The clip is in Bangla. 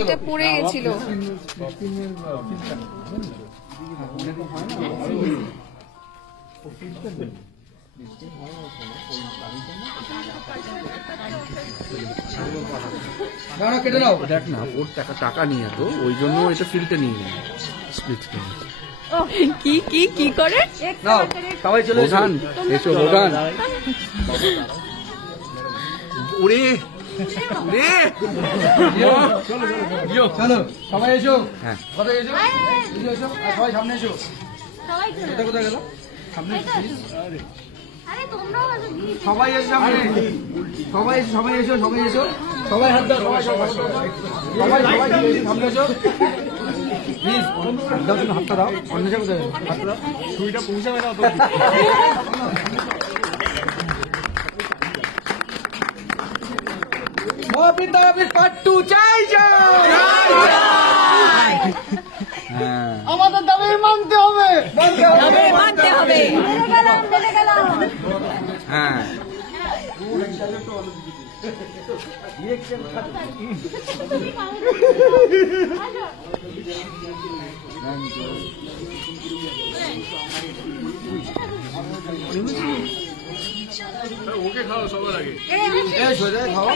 এটা পড়ে গেছিল। দেখ না, ওর টাকা নিয়ে তো ওই জন্য এটা ফিল্টে নিয়ে নেয় স্প্লিট স্ক্রিন। কি কি কি করে? সবাই চলে এসো বোগান। ওরে চলো সবাই এসো। হ্যাঁ কোথায় এসো? এসো সবাই সামনে এসো। এটা কোথায় গেল? সামনে সবাই এসো, সামনে সবাই এসো, সবাই এসো, সবাই এসো, সবাই হাত দাও, সবাই সবাই সবাই সামনে এসো প্লিজ। দাও তুমি হাতটা দাও। অন্য জায়গায় কোথায় হাতটা দাও, ছুরিটা পৌঁছাবে না। মহাবিদ্যালয় পার্ট 2 চাই আমাদের দাবি মানতে হবে, মানতে হবে। হ্যাঁ ওকে খাওয়া সবার আগে। খাওয়া